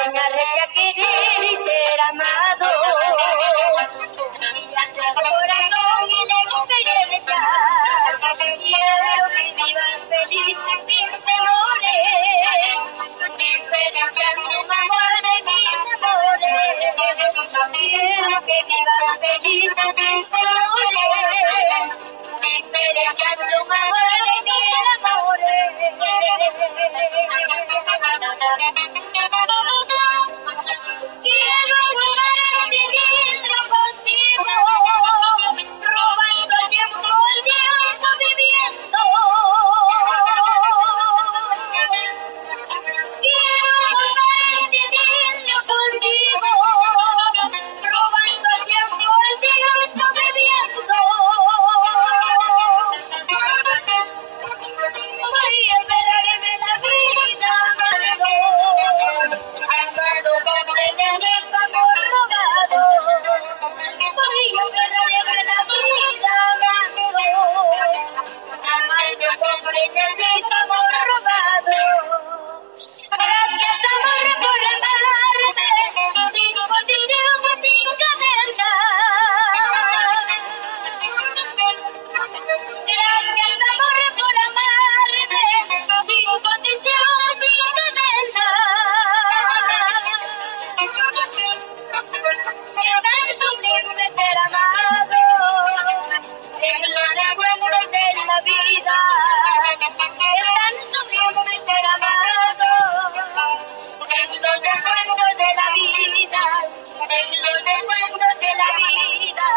enseñarte a querer y ser amado. Confíate en tu corazón y la experiencia. Quiero que vivas feliz sin temores, diferenciando un amor de mis amores. Quiero que vivas feliz sin temores, diferenciando un amor de mis amores. Quiero gozar este día contigo, robando el tiempo viviendo. Quiero gozar este día contigo, robando el tiempo viviendo. Voy a esperarme la vida amando con frenesí amor robado. Voy a esperarme la vida amando con frenesí amor robado. Gracias amor por amarme sin condición y sin cadena. Gracias amor por amarme sin condición y sin cadena. Es tan sublime ser amado en los descuentos de la vida. Es tan sublime ser amado en los descuentos de la vida. En los descuentos de la vida.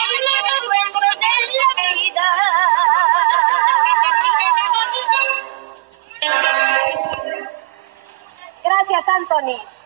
En los descuentos de la vida. Gracias, Anthony.